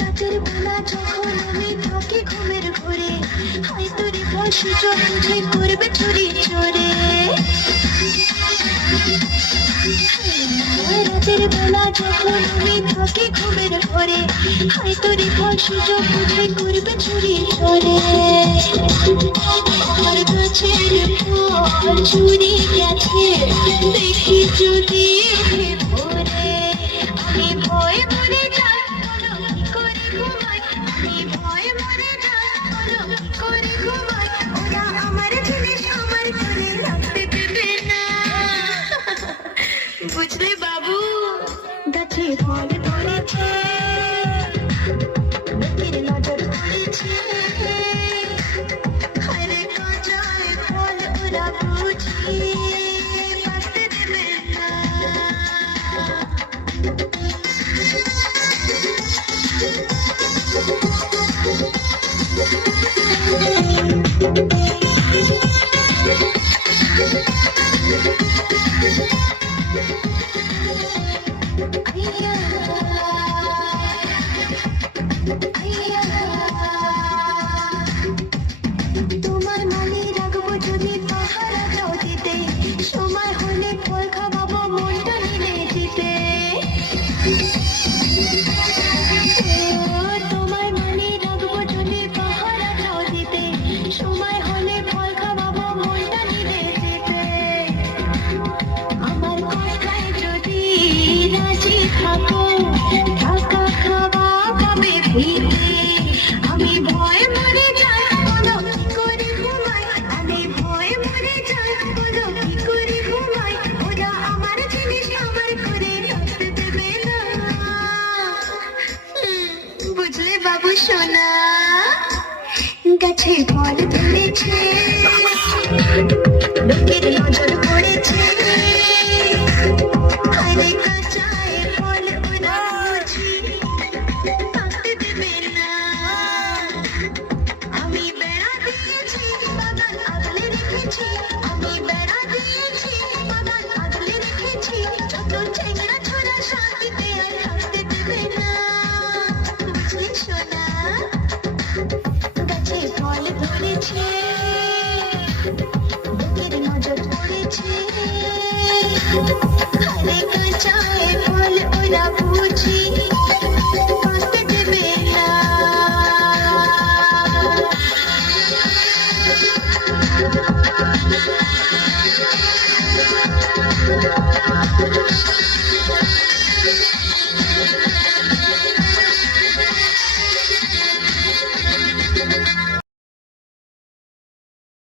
রাতের বেলা যখন আমি থাকি ঘুমের ঘরে, হয়তো রে সুযোগ বুঝে করবে চুরি চোরে। রাতের বেলা যখন আমি থাকি ঘুমের ঘরে, হয়তো রে সুযোগ বুঝে করবে চুরি চোরে। আমার গাছের ফল চুরি গেছে দেখি যদি ভোরে, আমি ভয় মরে যাই কি করে ঘুমাই, আমি ভয় মরে যাই কি করে ঘুমাই। ওরা আমার জিনিস আমার করে রাখতে দেবে না, বুঝলে বাবু? গাছে ফল ধরেছে, লোকের নজর পড়েছে, হায়রে কাঁচায় ফল ওরা বুঝিয়ে পারতে দেবে না। তোমার মানে রাখবো যদি পাহারা দাও দিতে, সময় হলে ফল খাওয়াবো মনটা নিলে দিতে। তোমার মানে রাখবো যদি পাহারা দাও দিতে, সময় হলে ফল খাওয়াবো মনটা নিলে দিতে। আমার কথায় যদি রাজি থাকো, টাকা খাওয়া খাবে ফিরে। আমি ভয় মরে যাই বলো কি করে ঘুমাই, আমি ভয় মরে যাই বলো কি করে ঘুমাই। ওরা আমার জিনিস আমার করে রাখতে দেবে না, বুঝলে বাবু সোনা? গাছে ফল ধরেছে, লোকের নজর পড়েছে, হায়রে কাঁচায় ফল ওরা বুঝি থাকতে দেবে না। আমি বেড়া দিয়েছি বাগান আগলে রেখেছি, আমি বেড়া দিয়েছি বাগান আগলে রেখেছি, যত চ্যাংড়া ছোড়া শান্তিতে আর থাকতে দেবে না, বুঝলি সোনা? গাছে ফল ধরেছে, লোকের নজর পড়েছে, হায়রে কাঁচায় ফল ওরা বুঝি